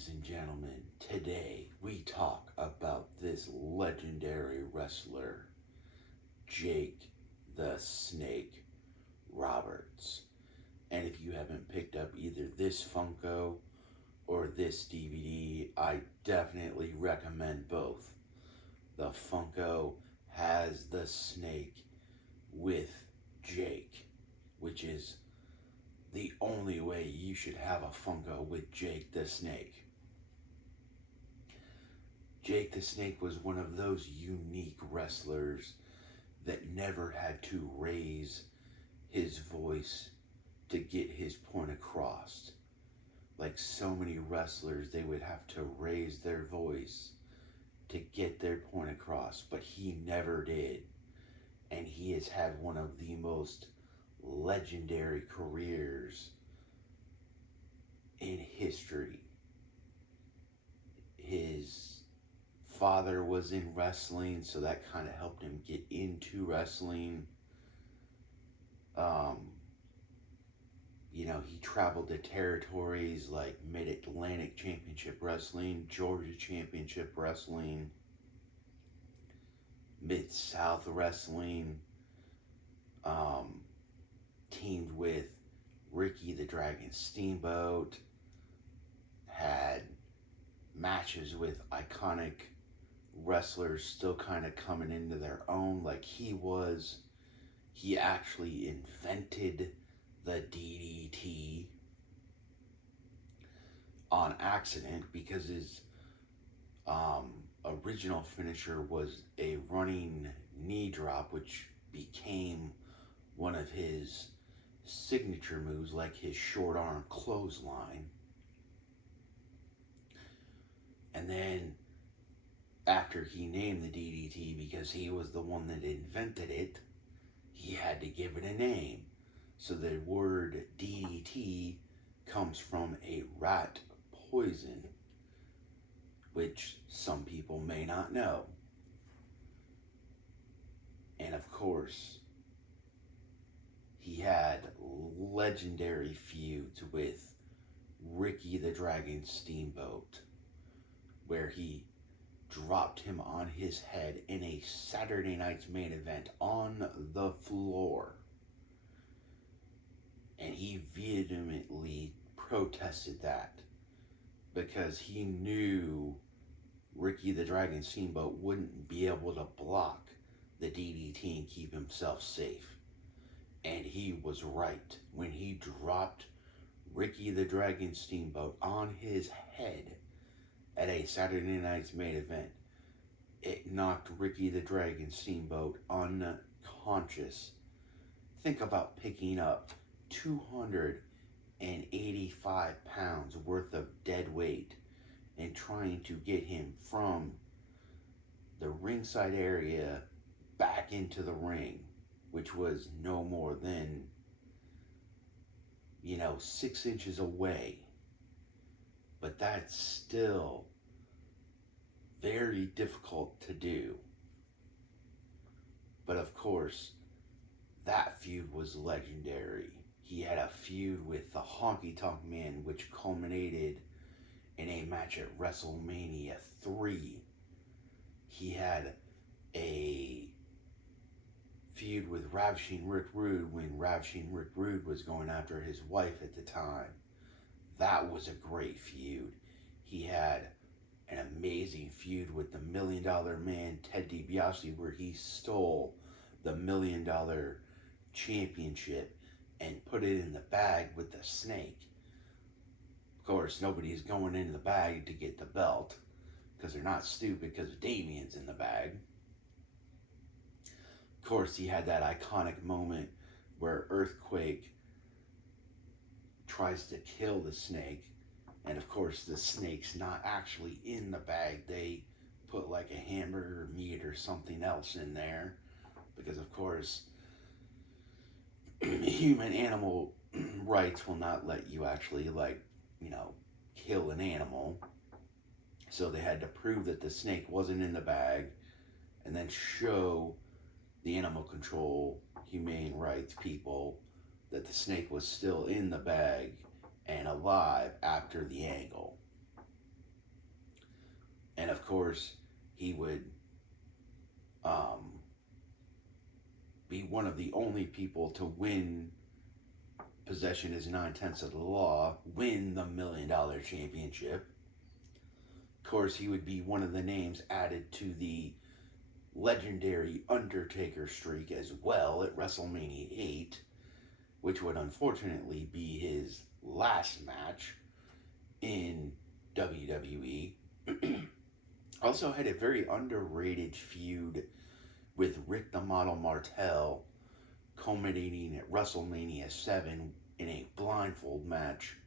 Ladies and gentlemen, today we talk about this legendary wrestler, Jake the Snake Roberts. And if you haven't picked up either this Funko or this DVD, I definitely recommend both. The Funko has the snake with Jake, which is the only way you should have a Funko with Jake the Snake. Jake the Snake was one of those unique wrestlers that never had to raise his voice to get his point across. Like so many wrestlers, they would have to raise their voice to get their point across, but he never did. And he has had one of the most legendary careers in history. His father was in wrestling, so that kind of helped him get into wrestling. Um, he traveled to territories like Mid-Atlantic Championship Wrestling, Georgia Championship Wrestling, Mid-South Wrestling, teamed with Ricky the Dragon Steamboat, had matches with iconic wrestlers still kind of coming into their own like he was. He actually invented the DDT on accident because his original finisher was a running knee drop, which became one of his signature moves, like his short arm clothesline. And then after he named the DDT, because he was the one that invented it, he had to give it a name. So the word DDT comes from a rat poison, which some people may not know. And of course, he had legendary feuds with Ricky the Dragon Steamboat, where he dropped him on his head in a Saturday night's main event on the floor. And he vehemently protested that because he knew Ricky the Dragon Steamboat wouldn't be able to block the DDT and keep himself safe. And he was right. When he dropped Ricky the Dragon Steamboat on his head at a Saturday night's main event, it knocked Ricky the Dragon Steamboat unconscious. Think about picking up 285 pounds worth of dead weight and trying to get him from the ringside area back into the ring, which was no more than 6 inches away. But that's still very difficult to do. But of course, that feud was legendary. He had a feud with the Honky Tonk Man, which culminated in a match at WrestleMania 3. He had a feud with Ravishing Rick Rude when Ravishing Rick Rude was going after his wife at the time. That was a great feud. He had an amazing feud with the $1 Million Man, Ted DiBiase, where he stole the $1 Million Championship and put it in the bag with the snake. Of course, nobody's going in the bag to get the belt because they're not stupid, because Damien's in the bag. Of course, he had that iconic moment where Earthquake tries to kill the snake, and of course the snake's not actually in the bag. They put like a hamburger meat or something else in there because of course human animal rights will not let you actually kill an animal. So they had to prove that the snake wasn't in the bag and then show the animal control humane rights people that the snake was still in the bag and alive after the angle. And of course, he would um, be one of the only people to win. Possession is 9/10 of the law. Win the $1 million championship. Of course, he would be one of the names added to the legendary Undertaker streak as well at WrestleMania 8, which would unfortunately be his last match in WWE. Also had a very underrated feud with Rick the Model Martel, culminating at WrestleMania 7 in a blindfold match,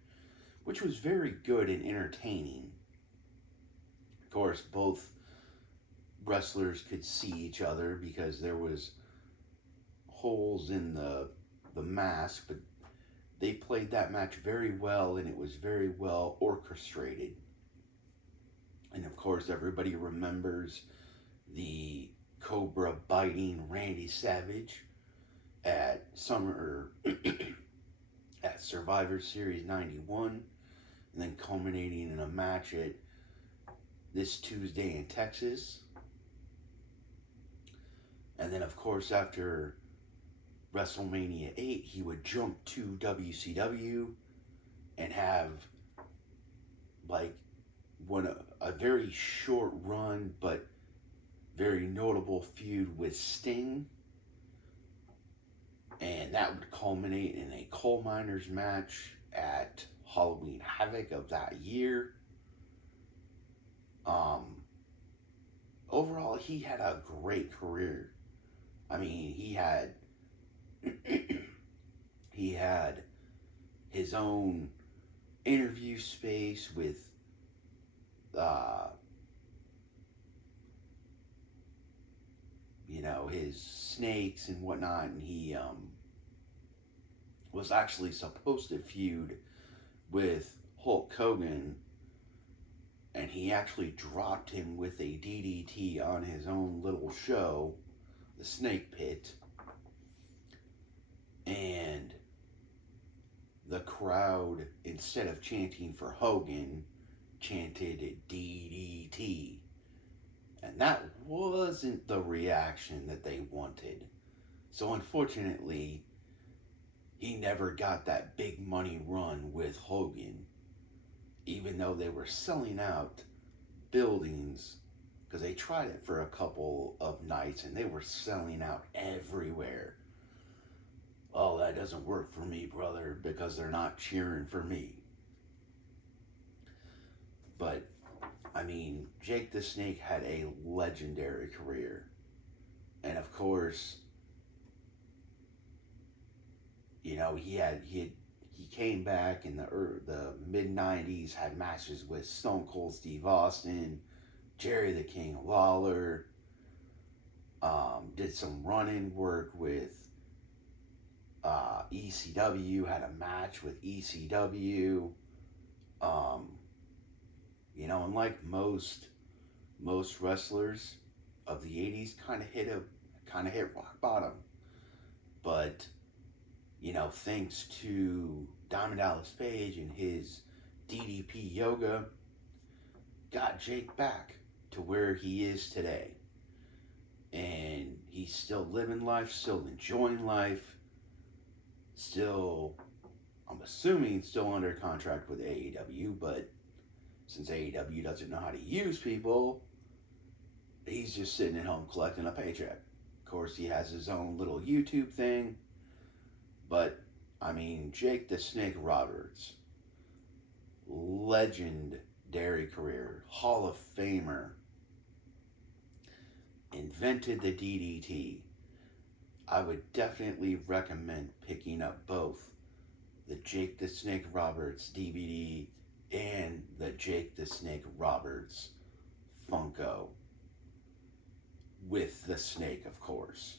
which was very good and entertaining. Of course, both wrestlers could see each other because there was holes in the mask, but they played that match very well, and it was very well orchestrated. And of course, everybody remembers the Cobra biting Randy Savage at at Survivor Series 91, and then culminating in a match at this Tuesday in Texas. And then, of course, after WrestleMania 8, he would jump to WCW and have like a very short run but very notable feud with Sting. And that would culminate in a coal miners match at Halloween Havoc of that year. Overall, he had a great career. I mean, he had he had his own interview space with his snakes and whatnot, and he was actually supposed to feud with Hulk Hogan, and he actually dropped him with a DDT on his own little show, the Snake Pit, and the crowd, instead of chanting for Hogan, chanted DDT. And that wasn't the reaction that they wanted. So unfortunately, he never got that big money run with Hogan, even though they were selling out buildings, because they tried it for a couple of nights and they were selling out everywhere. Oh, that doesn't work for me, brother, because they're not cheering for me. But I mean, Jake the Snake had a legendary career. And of course, he came back in the mid 90s, had matches with Stone Cold Steve Austin, Jerry the King Lawler, did some run-in work with ECW, had a match with ECW. And like most wrestlers of the 80s, kind of hit rock bottom. But thanks to Diamond Dallas Page and his DDP yoga, got Jake back to where he is today. And he's still living life, still enjoying life, still, I'm assuming, still under contract with AEW, but since AEW doesn't know how to use people, he's just sitting at home collecting a paycheck. Of course, he has his own little YouTube thing, but I mean, Jake the Snake Roberts, legendary career, Hall of Famer, invented the DDT. I would definitely recommend picking up both the Jake the Snake Roberts DVD and the Jake the Snake Roberts Funko with the snake, of course.